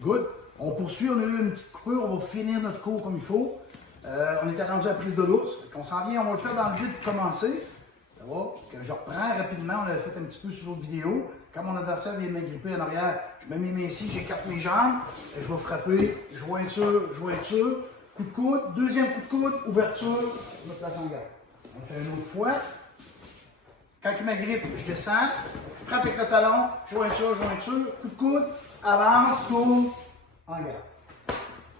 Good. On poursuit, on a eu une petite coupure, on va finir notre cours comme il faut. On était rendu à la prise de l'ours. On s'en vient, on va le faire dans le vide pour commencer. Ça va? Que je reprends rapidement, on l'avait fait un petit peu sur l'autre vidéo. Quand mon adversaire vient de m'agripper en arrière, je mets mes mains ici, j'écarte mes jambes, et je vais frapper, jointure, jointure, coup de coude, deuxième coup de coude, ouverture, je me place en garde. On le fait une autre fois. Quand il m'agrippe, je descends, je frappe avec le talon, jointure, jointure, coup de coude, avance, tourne, en garde.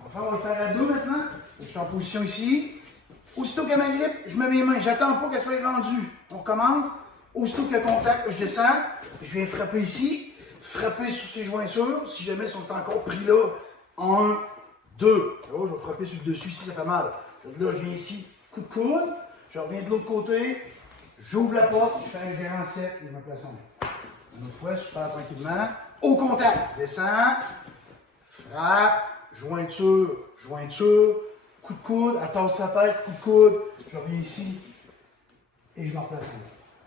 Enfin, on va le faire à deux maintenant. Je suis en position ici. Aussitôt qu'elle m'agrippe, je mets mes mains. J'attends pas qu'elle soit rendue. On recommence. Aussitôt qu'il y a contact, je descends. Je viens frapper ici. Frapper sur ces jointures. Si jamais ils sont encore pris là. 1, 2. Là, je vais frapper sur le dessus ici, ça fait mal. Là, je viens ici. Coup de coude. Je reviens de l'autre côté. J'ouvre la porte. Je fais un grand 7 et je me place en main. Une autre fois, super tranquillement. Au contact. Descends. Frappe. Jointure. Jointure. Coup de coude, elle tasse sa tête, coup de coude, je reviens ici et je me replace là.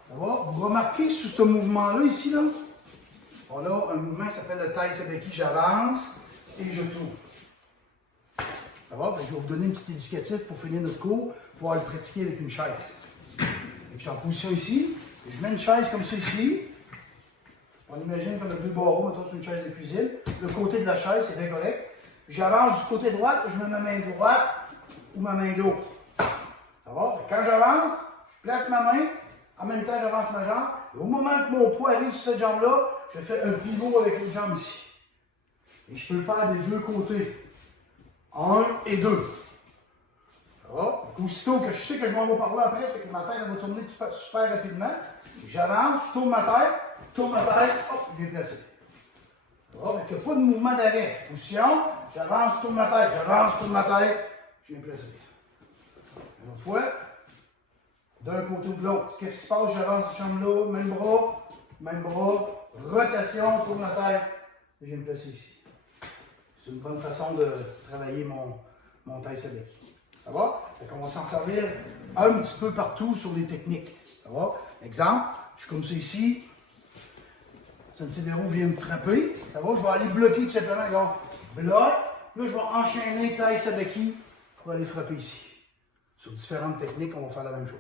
Ça va? Vous remarquez sur ce mouvement-là, ici, là, on a un mouvement qui s'appelle le Tai Sabeki. J'avance et je tourne. Ça va? Je vais vous donner une petite éducative pour finir notre cours, pour pouvoir le pratiquer avec une chaise. Je suis en position ici, et je mets une chaise comme ça ici. On imagine qu'on a deux barreaux, maintenant c'est une chaise de cuisine. Le côté de la chaise, c'est bien correct. J'avance du côté droit, je mets ma main droite ou ma main gauche. Ça va? Quand j'avance, je place ma main, en même temps j'avance ma jambe. Et au moment que mon poids arrive sur cette jambe-là, je fais un pivot avec les jambes ici. Et je peux le faire des deux côtés. 1 et 2. Ça va? Donc, aussitôt que je sais que je m'en vais par là après, fait que ma tête elle va tourner super rapidement. J'avance, je tourne ma tête, hop, j'ai placé. Donc, il n'y a pas de mouvement d'arrêt. Position, j'avance, tourne ma tête, je viens placer. Une autre fois, d'un côté ou de l'autre. Qu'est-ce qui se passe? J'avance cette chambre-là, même bras, rotation, tourne ma tête, et je viens me placer ici. C'est une bonne façon de travailler mon Tai Sabeki. Ça va? Fait qu'on va s'en servir un petit peu partout sur les techniques. Ça va? Exemple, je suis comme ça ici. Sensei Dero vient me frapper. Ça va? Je vais aller bloquer tout simplement. Regarde. Bloc. Là, je vais enchaîner Tai Sabeki pour aller frapper ici. Sur différentes techniques, on va faire la même chose.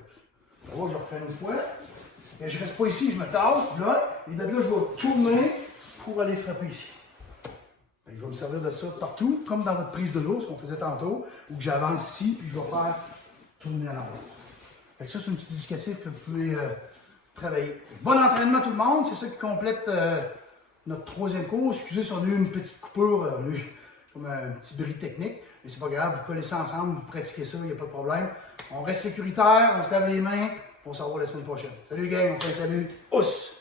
Ça va? Je refais une fois. Et je ne reste pas ici, je me tasse, bloc. Et de là, je vais tourner pour aller frapper ici. Et je vais me servir de ça partout, comme dans votre prise de l'eau, ce qu'on faisait tantôt, où j'avance ici, puis je vais faire tourner à l'envers. Ça, c'est une petite éducative que vous pouvez travailler. Bon entraînement tout le monde, c'est ça qui complète notre troisième cours. Excusez si on a eu une petite coupure, on a eu comme un petit bris technique, mais c'est pas grave, vous collez ça ensemble, vous pratiquez ça, il n'y a pas de problème. On reste sécuritaire, on se lave les mains, on se revoit la semaine prochaine. Salut gang, on fait un salut, ouss!